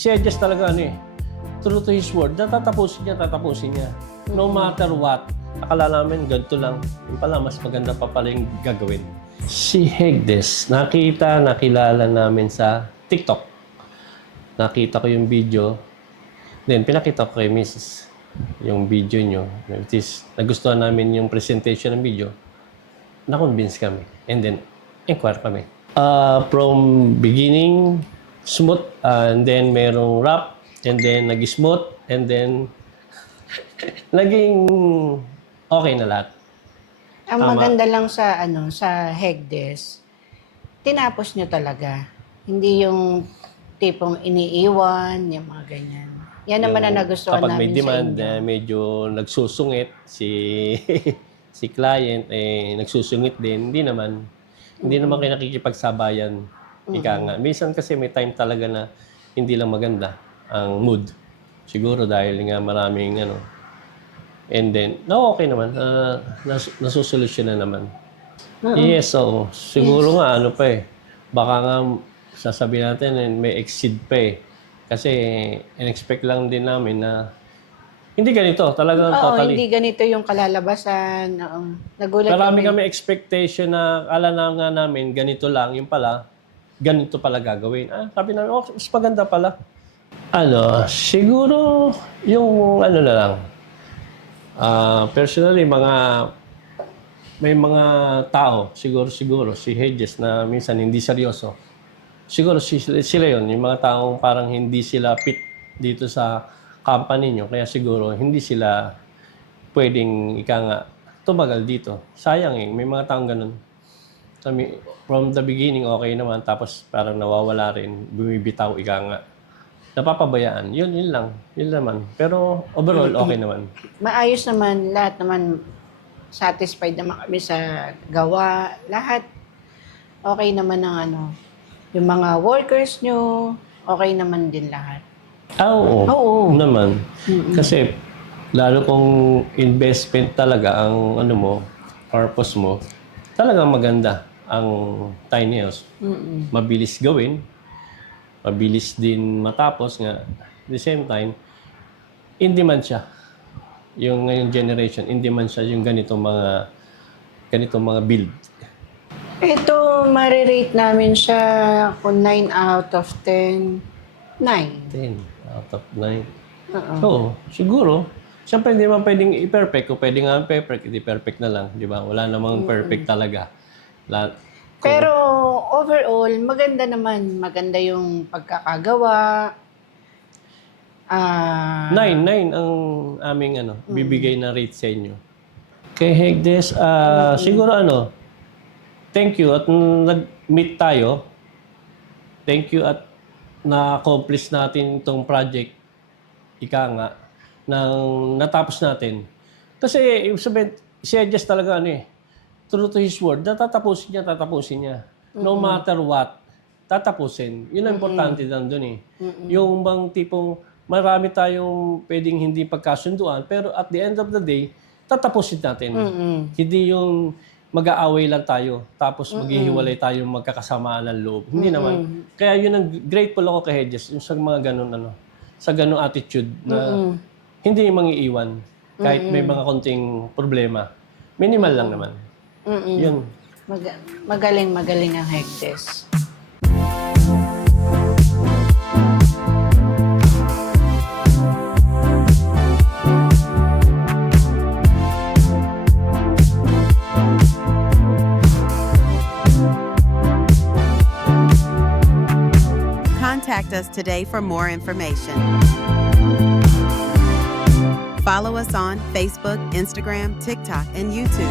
Siya just talaga true to his word, tatapusin niya. No matter what. Akala namin ganito lang. Yung pala, mas maganda pa pala yung gagawin. Si Hegdes, nakilala namin sa TikTok. Nakita ko yung video. Then, pinakita ko kay Mrs. yung video nyo. Which is, nagustuhan namin yung presentation ng video. Na-convince kami. And then, inquire kami. From beginning, smooth, and then merong rap, and then nag-smooth, and then naging okay na lahat. Ang maganda lang sa sa Hegdes, tinapos nyo talaga. Hindi yung tipong iniiwan, yung mga ganyan. Yan naman ang nagustuhan kapag namin may demand, sa inyo. medyo nagsusungit si client, nagsusungit din. Hindi naman kayo nakikipagsabayan. Ika nga. Minsan kasi may time talaga na hindi lang maganda ang mood. Siguro dahil nga maraming and then, okay naman. Nasusolusyon na naman. Yes, so siguro nga baka nga sasabihin natin may exceed pa Kasi in-expect lang din namin na hindi ganito. Talagang totally. Hindi ganito yung kalalabasan. Nagulat Marami kami expectation na akala nga namin ganito lang. Yung pala, ganito pala gagawin. Sabi namin, mas maganda pala. Siguro yung na lang. Personally, may mga tao, siguro, si Hedges na minsan hindi seryoso. Siguro sila yun, yung mga taong parang hindi sila fit dito sa company nyo. Kaya siguro hindi sila pwedeng tumagal dito. Sayang may mga taong ganun. From the beginning, okay naman. Tapos parang nawawala rin, bumibitaw, napapabayaan. Yun lang. Yun naman. Pero overall, okay naman. Maayos naman, lahat naman satisfied naman kami sa gawa. Lahat okay naman ng yung mga workers nyo, okay naman din lahat. Oo. Naman. Kasi lalo kung investment talaga ang purpose mo, talagang maganda ang tiny house. Mabilis gawin, mabilis din matapos nga. At the same time, in demand siya. Yung ngayong generation, in demand siya yung ganitong mga build. Ito, marirate namin siya kung 9 out of 10. 9. 10 out of 9. Oo, siguro. Siyempre, hindi man pwedeng i-perfect. Kung pwede nga perfect, hindi perfect na lang. Di ba? Wala namang perfect talaga. Pero overall, maganda naman. Maganda yung pagkakagawa. 9 ang aming bibigay na rate sa inyo. Kay Hegdes, siguro thank you at nag-meet tayo. Thank you at na-accomplish natin itong project. Nang natapos natin. Kasi, sabihin, siya just talaga true to his word, tatapusin niya. No matter what, tatapusin. Yun ang importante doon Yung bang tipong marami tayong pwedeng hindi pagkasunduan, pero at the end of the day, tatapusin natin. Hindi yung mag-aaway lang tayo, tapos maghihiwalay tayo magkakasamaan ng loob. Hindi naman. Kaya yun ang grateful ako kay Hedges, yung sa mga ganun, sa ganung attitude na hindi mangiiwan kahit may mga konting problema. Minimal lang naman. Yun. Magaling ang Hegdes. Contact us today for more information. Follow us on Facebook, Instagram, TikTok, and YouTube.